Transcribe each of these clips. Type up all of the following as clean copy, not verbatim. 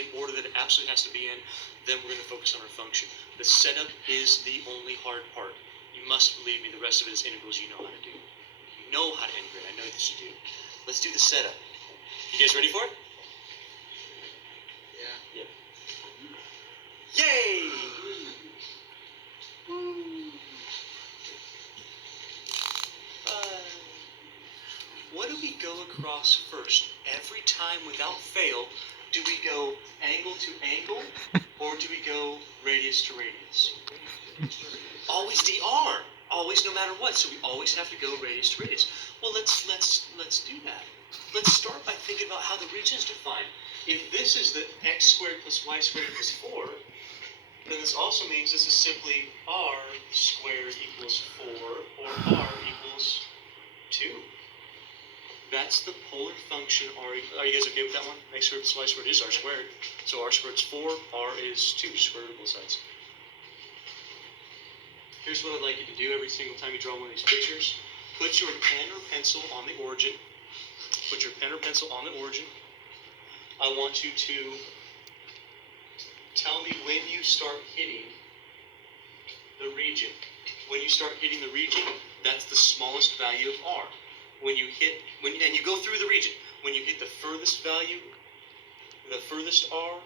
same order that it absolutely has to be in, then we're going to focus on our function. The setup is the only hard part. You must believe me, the rest of it is integrals you know how to do. You know how to integrate. I know that you do. Let's do the setup. You guys ready for it? Yeah. Yay! What do we go across first? Every time without fail, do we go angle to angle, or do we go radius to radius? Always dr. Always, no matter what. So we always have to go radius to radius. Well, let's do that. Let's start by thinking about how the region is defined. If this is the x squared plus y squared equals 4, then this also means this is simply r squared equals 4, or r equals 2. That's the polar function r. Are you guys okay with that one? X squared plus y squared is r squared. So r squared is 4, r is 2, square root of both sides. Here's what I'd like you to do every single time you draw one of these pictures. Put your pen or pencil on the origin. Put your pen or pencil on the origin. I want you to tell me when you start hitting the region. When you start hitting the region, that's the smallest value of r. When you hit, and you go through the region. When you hit the furthest value, the furthest r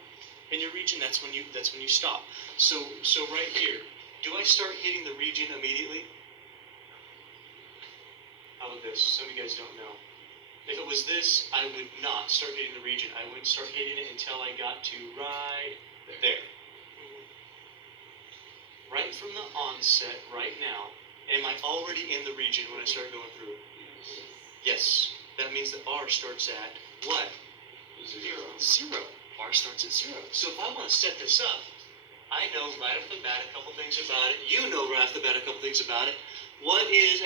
in your region, that's when you stop. So right here, do I start hitting the region immediately? How about this? Some of you guys don't know. If it was this, I would not start hitting the region. I wouldn't start hitting it until I got to right there. Right from the onset, right now, am I already in the region when I start going through? Yes. That means that r starts at what? 0. R starts at 0. So if I want to set this up, I know right off the bat a couple things about it. You know right off the bat a couple things about it. What is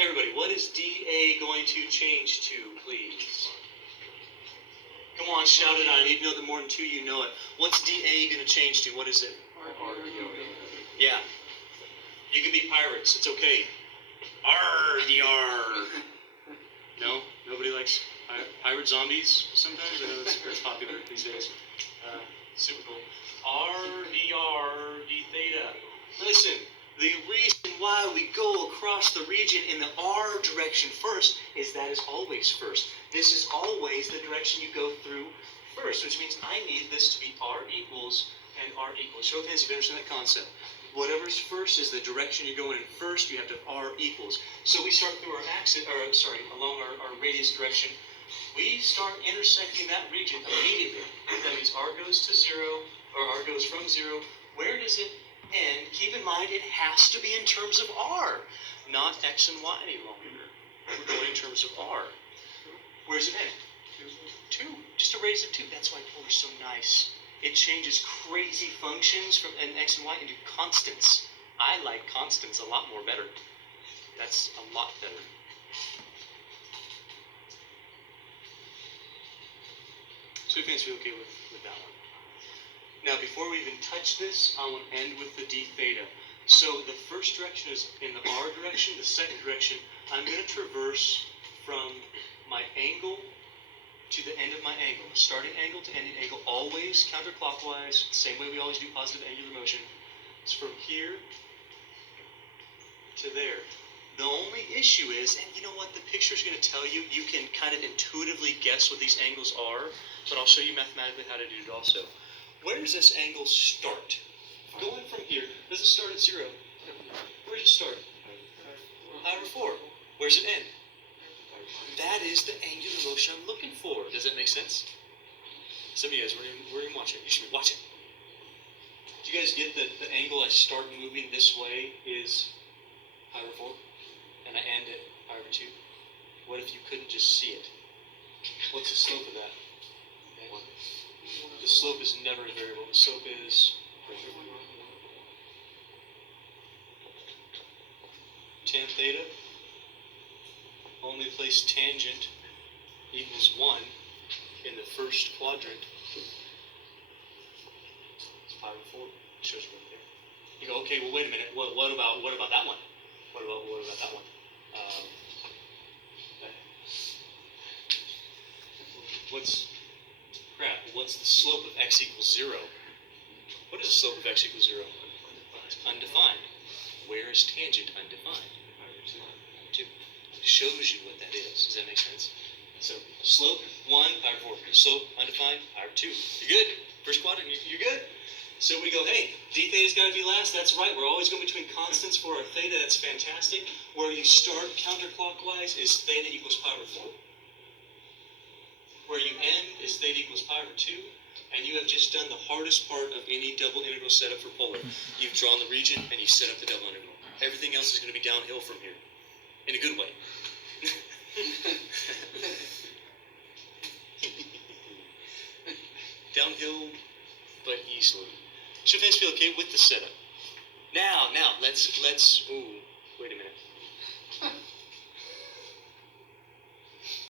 dA going to change to, please? Come on, shout it out. I need to know that more than 2 you know it. What's dA going to change to? What is it? Yeah. You can be pirates. It's okay. RDR. No? Nobody likes pirate zombies sometimes? I know that's popular these days. Super cool. RDR d theta. Listen, the reason why we go across the region in the r direction first is that is always first. This is always the direction you go through first, which means I need this to be r equals and r equals. Show of hands if you understand that concept. Whatever's first is the direction you're going in first. You have to have r equals. So we start through our axis, along our radius direction. We start intersecting that region immediately. That means r goes to 0, or r goes from 0. Where does it end? Keep in mind it has to be in terms of r, not x and y any longer. We're going in terms of r. Where does it end? 2. Just a radius of 2. That's why polar is so nice. It changes crazy functions from an x and y into constants. I like constants a lot more better. That's a lot better. So if you guys feel okay with that one. Now, before we even touch this, I want to end with the d theta. So the first direction is in the r direction. The second direction, I'm going to traverse from my angle to the end of my angle. Starting angle to ending angle, always counterclockwise, same way we always do positive angular motion. It's from here to there. The only issue is, and you know what, the picture is going to tell you, you can kind of intuitively guess what these angles are, but I'll show you mathematically how to do it also. Where does this angle start? Going from here, does it start at 0? Where does it start? Pi over 4. Where's it end? That is the angular motion I'm looking for. Does that make sense? Some of you guys weren't even watching it. You should be watching. Do you guys get that the angle I start moving this way is pi over 4? And I end at pi over 2? What if you couldn't just see it? What's the slope of that? The slope is never a variable. The slope is tan theta. Only place tangent equals 1 in the first quadrant. It's pi over 4. It shows right there. You go, okay, well, wait a minute. What about that one? What about that one? Crap. what's the slope of x equals 0? What is the slope of x equals 0? Undefined. Where is tangent undefined? 2. Shows you what that is. Does that make sense? So, slope 1, pi over 4. Slope undefined, pi over 2. You good? First quadrant, you're good? So we go, hey, d theta's got to be last. That's right. We're always going between constants for our theta. That's fantastic. Where you start counterclockwise is theta equals pi over 4. Where you end is theta equals pi over 2. And you have just done the hardest part of any double integral setup for polar. You've drawn the region and you've set up the double integral. Everything else is going to be downhill from here. In a good way. Downhill, but easily. Should things feel okay with the setup? Now, let's, ooh, wait a minute.